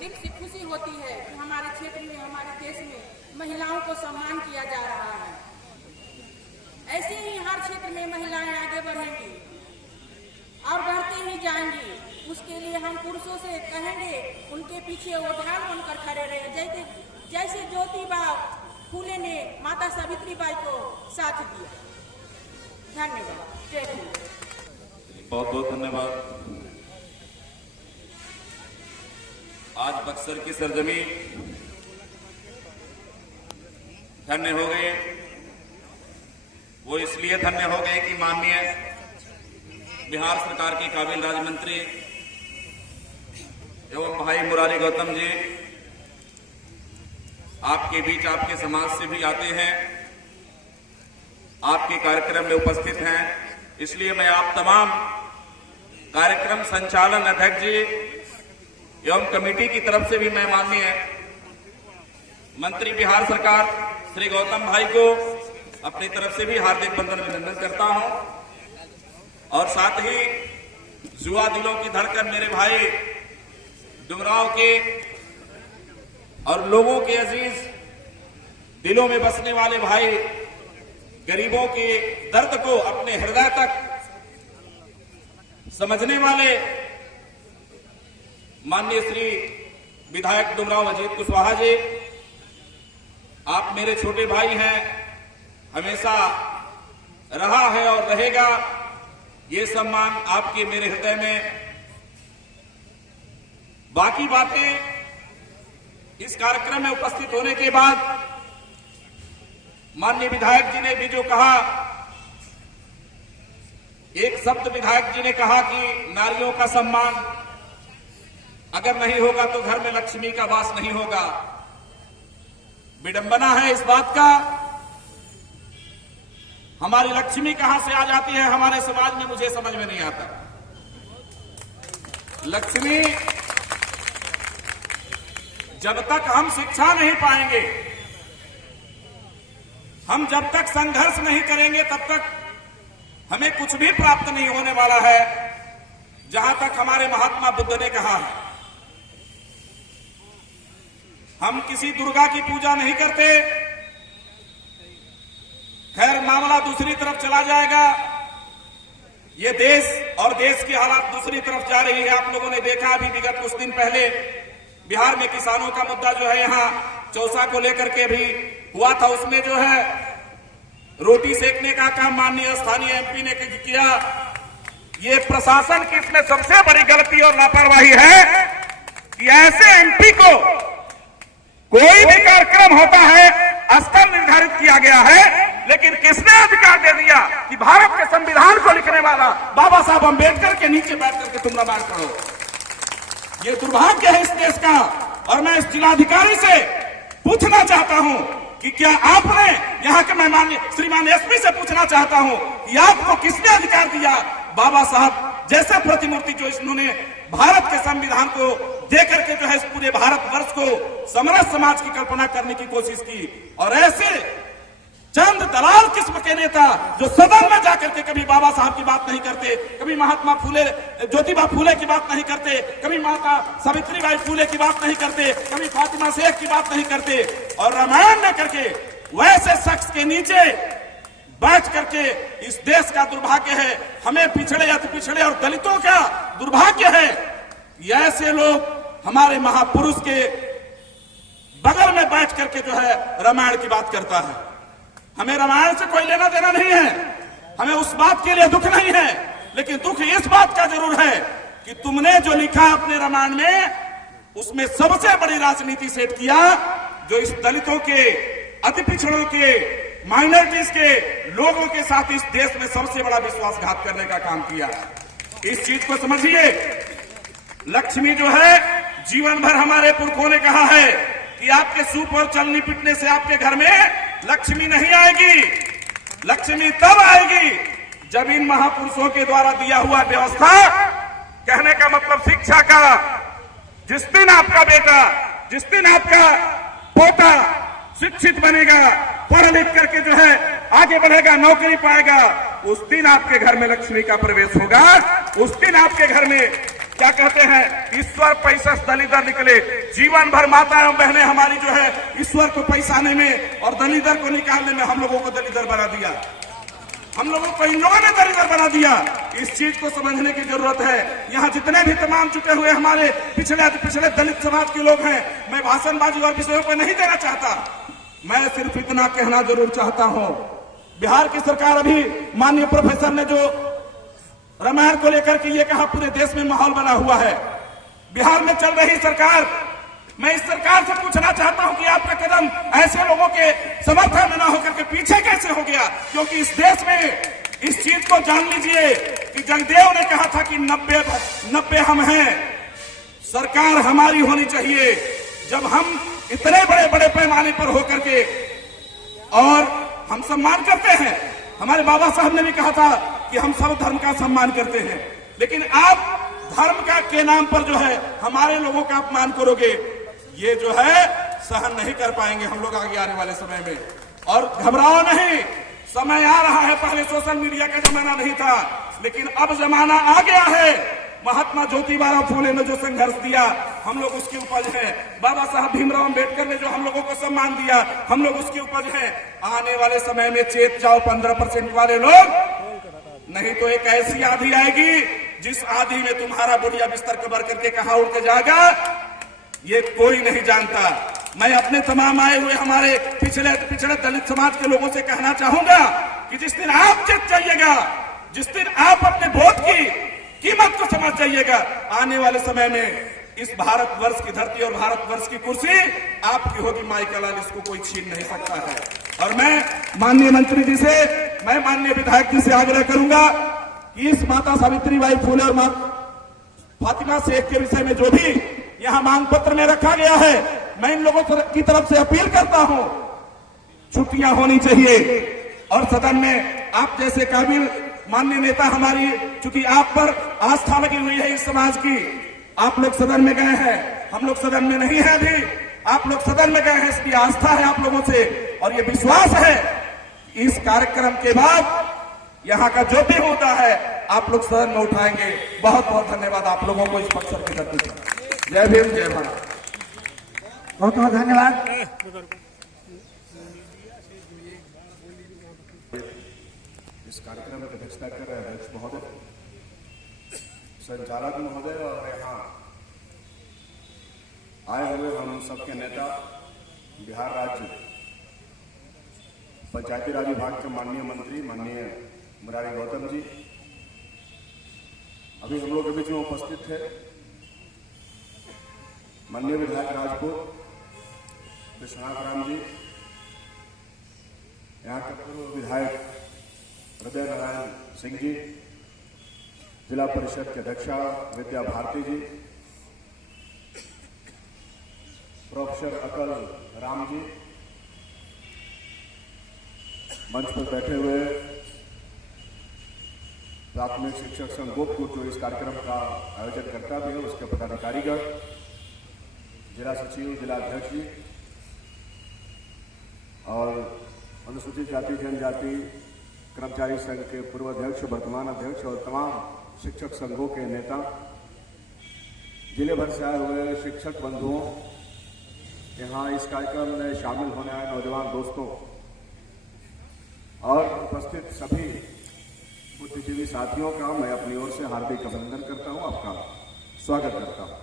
दिल से खुशी होती है कि हमारे क्षेत्र में, हमारे देश में महिलाओं को सम्मान किया जा रहा है। ऐसे ही हर क्षेत्र में महिलाएं आगे बढ़ेंगी और बढ़ते ही जाएंगी। उसके लिए हम पुरुषों से कहेंगे, उनके पीछे वो ढाल बनकर खड़े रहे, जैसे ज्योतिबा फूले ने माता सावित्रीबाई को साथ दिया। धन्यवाद। जय हिंद। बहुत बहुत धन्यवाद। आज बक्सर की सरजमी धन्य हो गए। वो इसलिए धन्य हो गए कि माननीय बिहार सरकार के काबिल राज्य मंत्री एवं भाई मुरारी गौतम जी आपके बीच, आपके समाज से भी आते हैं, आपके कार्यक्रम में उपस्थित हैं। इसलिए मैं आप तमाम कार्यक्रम संचालन अध्यक्ष जी एवं कमेटी की तरफ से भी मैं माननीय मंत्री बिहार सरकार श्री गौतम भाई को अपनी तरफ से भी हार्दिक वंदन अभिनंदन करता हूं। और साथ ही युवा दिलों की धड़कन मेरे भाई डुमरांव के और लोगों के अजीज दिलों में बसने वाले भाई, गरीबों के दर्द को अपने हृदय तक समझने वाले माननीय श्री विधायक डुमरांव अजीत कुशवाहा जी, आप मेरे छोटे भाई हैं, हमेशा रहा है और रहेगा ये सम्मान आपके मेरे हृदय में। बाकी बातें इस कार्यक्रम में उपस्थित होने के बाद माननीय विधायक जी ने भी जो कहा, एक शब्द विधायक जी ने कहा कि नारियों का सम्मान अगर नहीं होगा तो घर में लक्ष्मी का वास नहीं होगा। विडंबना है इस बात का, हमारी लक्ष्मी कहां से आ जाती है हमारे समाज में, मुझे समझ में नहीं आता। लक्ष्मी जब तक हम शिक्षा नहीं पाएंगे, हम जब तक संघर्ष नहीं करेंगे, तब तक हमें कुछ भी प्राप्त नहीं होने वाला है। जहां तक हमारे महात्मा बुद्ध ने कहा है, हम किसी दुर्गा की पूजा नहीं करते। खैर, मामला दूसरी तरफ चला जाएगा। ये देश और देश की हालात दूसरी तरफ जा रही है। आप लोगों ने देखा अभी विगत कुछ दिन पहले बिहार में किसानों का मुद्दा जो है यहाँ चौसा को लेकर के भी हुआ था। उसमें जो है रोटी सेकने का काम माननीय स्थानीय एमपी ने किया। ये प्रशासन की इसमें सबसे बड़ी गलती और लापरवाही है कि ऐसे एमपी को कोई भी कार्यक्रम होता है स्थल निर्धारित किया गया है, लेकिन किसने अधिकार दे दिया कि भारत के संविधान को लिखने वाला बाबा साहब अंबेडकर के नीचे बैठ करके तुम रामायण पढ़ो। ये दुर्भाग्य है इस देश का। और मैं इस जिलाधिकारी से पूछना चाहता हूं कि क्या आपने यहाँ के मेहमान श्रीमान एसपी से पूछना चाहता हूं कि आपको किसने अधिकार दिया बाबा साहब जैसे प्रतिमूर्ति जो इन्होंने भारत के संविधान को देकर के जो है इस पूरे भारतवर्ष को समरस समाज की कल्पना करने की कोशिश की। और ऐसे चंद दलाल किस्म के नेता जो सदन में जाकर के कभी बाबा साहब की बात नहीं करते, कभी महात्मा फूले ज्योतिबा फूले की बात नहीं करते, कभी माता सावित्रीबाई फूले की बात नहीं करते, कभी फातिमा शेख की बात नहीं करते, और रामायण न करके वैसे शख्स के नीचे बैठ करके इस देश का दुर्भाग्य है, हमें पिछड़े अति पिछड़े और दलितों का दुर्भाग्य है। ये ऐसे लोग हमारे महापुरुष के बगल में बैठ करके जो है रामायण की बात करता है। हमें रामायण से कोई लेना देना नहीं है, हमें उस बात के लिए दुख नहीं है, लेकिन दुख इस बात का जरूर है कि तुमने जो लिखा अपने रामायण में, उसमें सबसे बड़ी राजनीति सेट किया जो इस दलितों के, अति पिछड़ों के, माइनॉरिटीज के लोगों के साथ इस देश में सबसे बड़ा विश्वासघात करने का काम किया। इस चीज को समझिए। लक्ष्मी जो है, जीवन भर हमारे पुरखों ने कहा है कि आपके सूप और चलनी पिटने से आपके घर में लक्ष्मी नहीं आएगी। लक्ष्मी तब आएगी जब इन महापुरुषों के द्वारा दिया हुआ व्यवस्था, कहने का मतलब शिक्षा का, जिस दिन आपका बेटा, जिस दिन आपका पोता शिक्षित बनेगा, पढ़ लिख करके जो है आगे बढ़ेगा, नौकरी पाएगा, उस दिन आपके घर में लक्ष्मी का प्रवेश होगा। उस दिन आपके घर में क्या कहते हैं, ईश्वर पैसा दलितर निकले। जीवन भर माता एवं बहनें हमारी जो है ईश्वर को पैसाने में और दलितर को निकालने में हम लोगों को दलितर बना दिया। हम लोगों को इन लोगों ने दलितर बना दिया। इस चीज को समझने की जरूरत है। यहाँ जितने भी तमाम चुके हुए हमारे पिछले दलित समाज के लोग हैं, मैं भाषणबाजी और विषयों पर नहीं देना चाहता। मैं सिर्फ इतना कहना जरूर चाहता हूं, बिहार की सरकार अभी माननीय प्रोफेसर ने जो रामायण को लेकर के ये कहा, पूरे देश में माहौल बना हुआ है। बिहार में चल रही सरकार, मैं इस सरकार से पूछना चाहता हूं कि आपका कदम ऐसे लोगों के समर्थन में न होकर के पीछे कैसे हो गया? क्योंकि इस देश में इस चीज को जान लीजिए कि जगदेव ने कहा था कि 90 हम हैं, सरकार हमारी होनी चाहिए। जब हम इतने बड़े बड़े पैमाने पर होकर के और हम सम्मान करते हैं, हमारे बाबा साहब ने भी कहा था कि हम सब धर्म का सम्मान करते हैं, लेकिन आप धर्म का के नाम पर जो है हमारे लोगों का अपमान करोगे, ये जो है सहन नहीं कर पाएंगे हम लोग आगे आने वाले समय में। और घबराओ नहीं, समय आ रहा है। पहले सोशल मीडिया का जमाना नहीं था, लेकिन अब जमाना आ गया है। महात्मा ज्योतिबा फूले ने जो संघर्ष दिया, हम लोग उसकी उपज है। बाबा साहब भीमराव अम्बेडकर ने जो हम लोगों को सम्मान दिया, हम लोग उसकी उपज है। आने वाले समय में चेत जाओ 15% वाले लोग, नहीं तो एक ऐसी आंधी आएगी जिस आंधी में तुम्हारा बुढ़िया बिस्तर कबर करके कहां उड़ के जाएगा ये कोई नहीं जानता। मैं अपने तमाम आए हुए हमारे पिछड़े दलित समाज के लोगों से कहना चाहूंगा कि जिस दिन आप जीत जाइएगा, जिस दिन आप अपने वोट की कीमत को समझ जाइएगा, आने वाले समय में इस भारतवर्ष की धरती और भारतवर्ष की कुर्सी आपकी होगी माई का लाल, इसको कोई छीन नहीं सकता है। और मैं माननीय मंत्री जी से, मैं माननीय विधायक जी से आग्रह करूंगा कि इस माता सावित्रीबाई फूले और माता फातिमा शेख के विषय में जो भी यहाँ मांग पत्र में रखा गया है, मैं इन लोगों की तरफ से अपील करता हूं, छुट्टियां होनी चाहिए। और सदन में आप जैसे काबिल माननीय नेता हमारी, चूंकि आप पर आस्था लगी हुई है इस समाज की, आप लोग सदन में गए हैं, हम लोग सदन में नहीं है अभी, आप लोग सदन में गए हैं, इसकी आस्था है आप लोगों से और ये विश्वास है इस कार्यक्रम के बाद यहाँ का जो भी होता है आप लोग सदन में उठाएंगे। बहुत बहुत धन्यवाद आप लोगों को इस अवसर की तरफ से। जय भीम, जय भारत। बहुत बहुत धन्यवाद। इस कार्यक्रम की अध्यक्षता कर रहे अध्यक्ष महोदय, संचालक महोदय और यहाँ आए हुए हम सबके नेता, बिहार राज्य पंचायती राज विभाग के माननीय मंत्री माननीय मुरारी गौतम जी अभी हम लोग के बीच में उपस्थित थे, माननीय विधायक राजपुर विश्वनाथ राम जी, यहाँ के पूर्व विधायक हृदय नारायण सिंह जी, जिला परिषद के अध्यक्षा विद्या भारती जी, प्रोफेसर अकल राम जी, मंच पर बैठे हुए प्राथमिक शिक्षक संघ गोपपुर जो इस कार्यक्रम का आयोजन करता भी है, उसके पदाधिकारीगण, जिला सचिव, जिला अध्यक्ष जी और अनुसूचित जाति जनजाति कर्मचारी संघ के पूर्व अध्यक्ष, वर्तमान अध्यक्ष और तमाम शिक्षक संघों के नेता, जिले भर से आए हुए शिक्षक बंधुओं, यहाँ इस कार्यक्रम में शामिल होने आए नौजवान दोस्तों और उपस्थित सभी बुद्धिजीवी साथियों का मैं अपनी ओर से हार्दिक अभिनंदन करता हूँ, आपका स्वागत करता हूँ।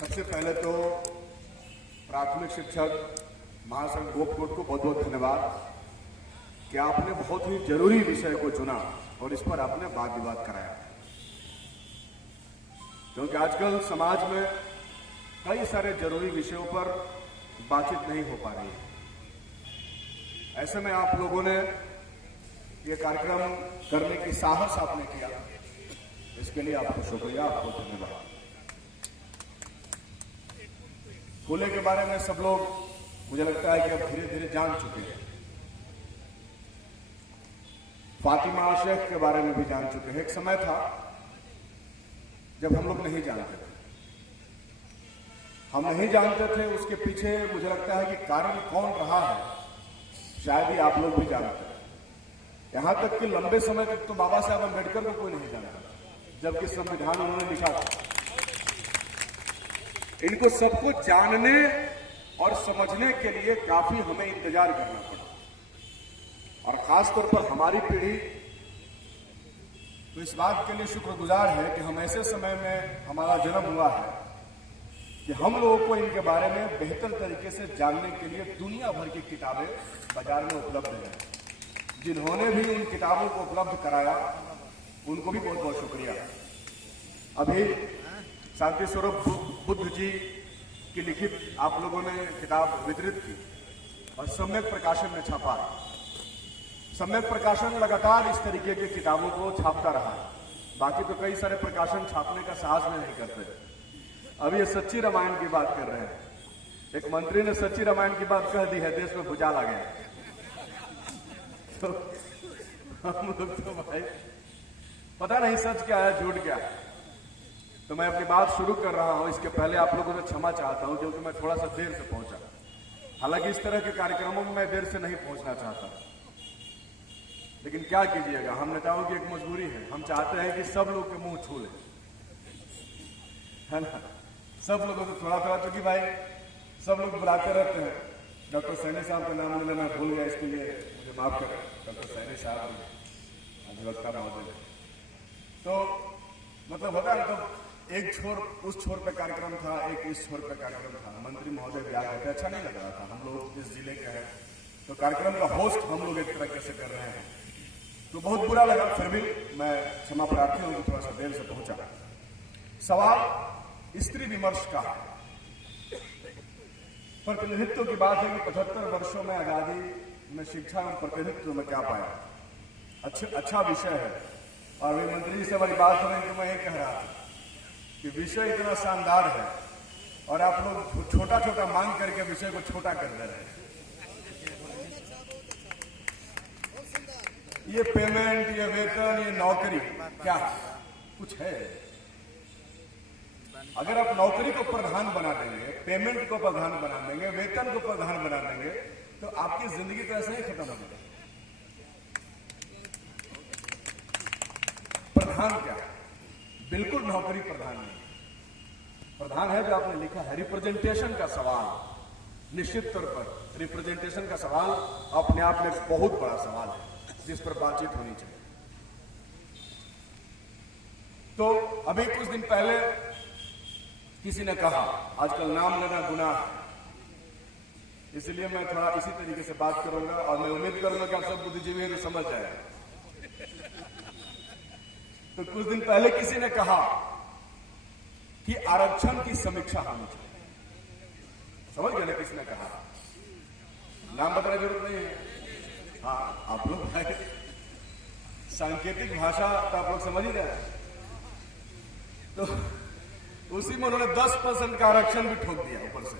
सबसे पहले तो प्राथमिक शिक्षक महासंघ गोपकोट को बहुत बहुत धन्यवाद कि आपने बहुत ही जरूरी विषय को चुना और इस पर आपने वाद विवाद कराया, क्योंकि आजकल समाज में कई सारे जरूरी विषयों पर बातचीत नहीं हो पा रही है। ऐसे में आप लोगों ने ये कार्यक्रम करने की साहस आपने किया, इसके लिए आपको शुक्रिया, आपको धन्यवाद। फूले के बारे में सब लोग मुझे लगता है कि अब धीरे धीरे जान चुके हैं, फातिमा शेख के बारे में भी जान चुके हैं। एक समय था जब हम लोग नहीं जानते थे, हम नहीं जानते थे, उसके पीछे मुझे लगता है कि कारण कौन रहा है शायद ही आप लोग भी जानते हैं। यहां तक कि लंबे समय तक तो बाबा साहब अम्बेडकर को कोई नहीं जानता, जबकि संविधान उन्होंने लिखा था। इनको सबको जानने और समझने के लिए काफी हमें इंतजार करना पड़ा, और खासतौर पर हमारी पीढ़ी तो इस बात के लिए शुक्रगुजार है कि हम ऐसे समय में हमारा जन्म हुआ है कि हम लोगों को इनके बारे में बेहतर तरीके से जानने के लिए दुनिया भर की किताबें बाजार में उपलब्ध हैं। जिन्होंने भी उन किताबों को उपलब्ध कराया उनको भी बहुत बहुत शुक्रिया। अभी शांति स्वरूप बुद्ध जी की लिखित आप लोगों ने किताब वितरित की और सम्यक प्रकाशन में छापा। सम्यक प्रकाशन लगातार इस तरीके की किताबों को छापता रहा है। बाकी तो कई सारे प्रकाशन छापने का साहस में नहीं करते। अभी ये सच्ची रामायण की बात कर रहे हैं। एक मंत्री ने सच्ची रामायण की बात कह दी है, देश में भूचाल आ गया। तो हम लोग तो भाई पता नहीं सच क्या है झूठ क्या है। तो मैं अपनी बात शुरू कर रहा हूं। इसके पहले आप लोगों से क्षमा चाहता हूं क्योंकि मैं थोड़ा सा देर से पहुंचा। हालांकि इस तरह के कार्यक्रमों में मैं देर से नहीं पहुंचना चाहता, लेकिन क्या कीजिएगा, हम नेताओं की एक मजबूरी है। हम चाहते हैं कि सब लोग के मुंह छू लें, है ना। सब लोगों को थोड़ा थोड़ा, क्योंकि भाई सब लोग बुलाते रहते हैं। डॉक्टर सैनी साहब का नाम लेना मैं भूल गया, इसके लिए मुझे माफ करें। डॉक्टर सैनी साहब अधिवक्ता महोदय। तो मतलब होता है, तो एक छोर उस छोर पे कार्यक्रम था, एक इस छोर पे कार्यक्रम था। मंत्री महोदय भी आ गए थे, अच्छा नहीं लग रहा था। हम लोग इस जिले के हैं तो कार्यक्रम का होस्ट हम लोग एक तरीके से कर रहे हैं, तो बहुत बुरा लगा। फिर भी मैं क्षमा प्रार्थी हूं कि थोड़ा सा देर से पहुंचा। सवाल स्त्री विमर्श का है। प्रतिनिधित्व की बात है कि 75 वर्षों में आजादी में शिक्षा एवं प्रतिनिधित्व में क्या पाया। अच्छा विषय है। और अभी मंत्री जी से हमारी बात हो रही तो मैं ये कह रहा था कि विषय इतना शानदार है और आप लोग छोटा छोटा मांग करके विषय को छोटा कर दे रहे हैं। ये पेमेंट, ये वेतन, ये नौकरी क्या है? कुछ है? अगर आप नौकरी को प्रधान बना देंगे, पेमेंट को प्रधान बना देंगे, वेतन को प्रधान बना देंगे, तो आपकी जिंदगी तो ऐसे ही खत्म हो जाएगी। प्रधान क्या है? बिल्कुल नौकरी प्रधान नहीं। प्रधान है जो आपने लिखा है रिप्रेजेंटेशन का सवाल। निश्चित तौर पर रिप्रेजेंटेशन का सवाल अपने आप में बहुत बड़ा सवाल है जिस पर बातचीत होनी चाहिए। तो अभी कुछ दिन पहले किसी ने कहा आजकल नाम लेना गुनाह है, इसलिए मैं थोड़ा इसी तरीके से बात करूंगा और मैं उम्मीद करूंगा कि आप सब बुद्धिजीवी हैं तो समझ जाएगा। तो कुछ दिन पहले किसी ने कहा कि आरक्षण की समीक्षा होनी चाहिए। समझ गए ना किसने कहा? नाम बताने की जरूरत नहीं है। हाँ, आप लोग भाई सांकेतिक भाषा तो आप लोग समझ ही रहे हैं। तो उसी में उन्होंने 10% का आरक्षण भी ठोक दिया ऊपर से।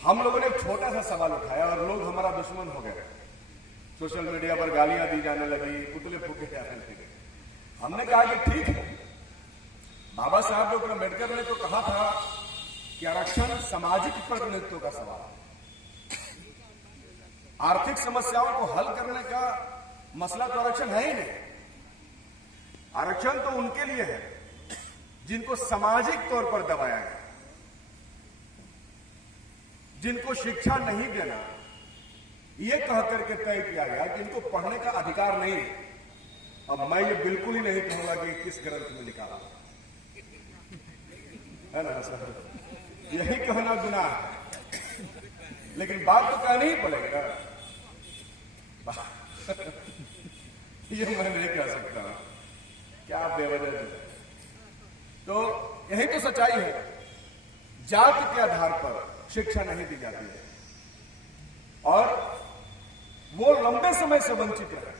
हम लोगों ने एक छोटा सा सवाल उठाया और लोग हमारा दुश्मन हो गए। सोशल मीडिया पर गालियां दी जाने लगी, पुतले फूके जाने लगे। हमने कहा कि ठीक है, बाबा साहब डॉक्टर अम्बेडकर ने तो कहा था कि आरक्षण सामाजिक प्रतिनिधित्व का सवाल है। आर्थिक समस्याओं को हल करने का मसला तो आरक्षण है ही नहीं। आरक्षण तो उनके लिए है जिनको सामाजिक तौर पर दबाया गया, जिनको शिक्षा नहीं देना यह कह करके तय किया गया कि इनको पढ़ने का अधिकार नहीं है। अब मैं ये बिल्कुल ही नहीं कहूंगा कि किस ग्रंथ में लिखा है ना सर, यही कहना गुनाह है, लेकिन बात तो कहनी ही पड़ेगा। ये मैं नहीं कह सकता, क्या बेवजह। तो यही तो सच्चाई है। जाति के आधार पर शिक्षा नहीं दी जाती है और वो लंबे समय से वंचित रहे।